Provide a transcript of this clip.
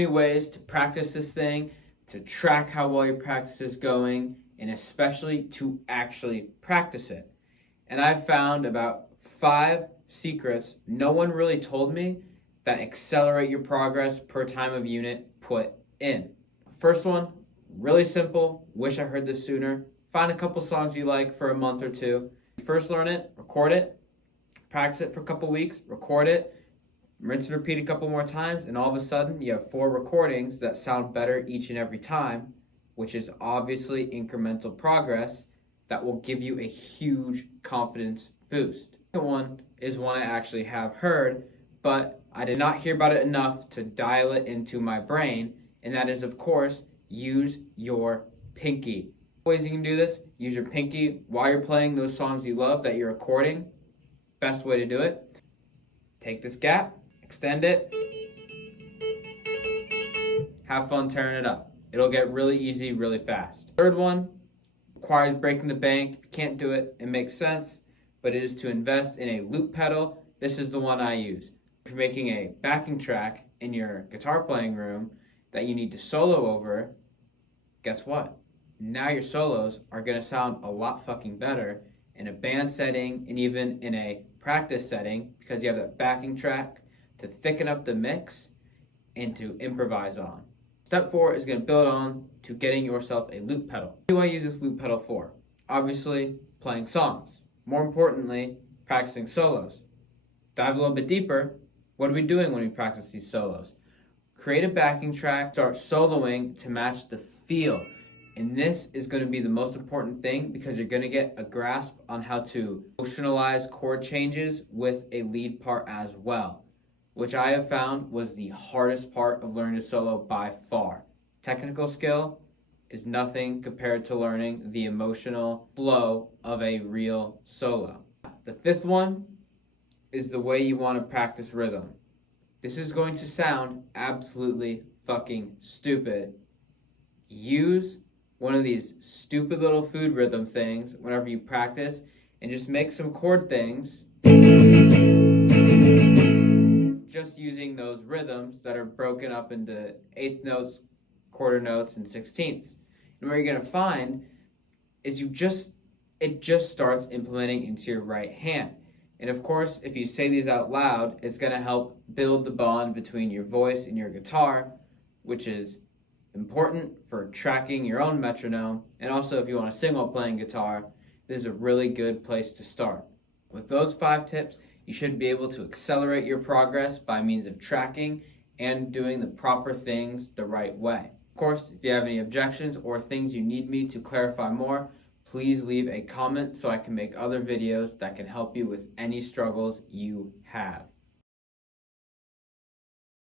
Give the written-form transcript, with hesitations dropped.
many ways to practice this thing, to track how well your practice is going, and especially to actually practice it. And I've found about 5 secrets no one really told me that accelerate your progress per time of unit put in. First one, really simple. Wish I heard this sooner. Find a couple songs you like for a month or two. First learn it, record it, practice it for a couple weeks, record it, rinse and repeat a couple more times, and all of a sudden you have 4 recordings that sound better each and every time, which is obviously incremental progress that will give you a huge confidence boost. The second one is one I actually have heard, but I did not hear about it enough to dial it into my brain, and that is, of course, use your pinky. Ways you can do this: use your pinky while you're playing those songs you love that you're recording. Best way to do it: take this gap, extend it, have fun tearing it up. It'll get really easy really fast. Third one requires breaking the bank. If you can't do it, it makes sense, but it is to invest in a loop pedal. This is the one I use. If you're making a backing track in your guitar playing room that you need to solo over, guess what? Now your solos are going to sound a lot fucking better in a band setting and even in a practice setting, because you have that backing track to thicken up the mix and to improvise on. Step 4 is going to build on to getting yourself a loop pedal. What do I use this loop pedal for? Obviously, playing songs. More importantly, practicing solos. Dive a little bit deeper. What are we doing when we practice these solos? Create a backing track, start soloing to match the feel. And this is going to be the most important thing, because you're going to get a grasp on how to emotionalize chord changes with a lead part as well, which I have found was the hardest part of learning to solo by far. Technical skill is nothing compared to learning the emotional flow of a real solo. The 5th one is the way you want to practice rhythm. This is going to sound absolutely fucking stupid. Use one of these stupid little food rhythm things whenever you practice, and just make some chord things just using those rhythms that are broken up into 1/8 notes, quarter notes, and 16ths. And what you're going to find is it just starts implementing into your right hand. And of course, if you say these out loud, it's going to help build the bond between your voice and your guitar, which is important for tracking your own metronome. And also, if you want to sing while playing guitar, this is a really good place to start. With those 5 tips, you should be able to accelerate your progress by means of tracking and doing the proper things the right way. Of course, if you have any objections or things you need me to clarify more, please leave a comment so I can make other videos that can help you with any struggles you have.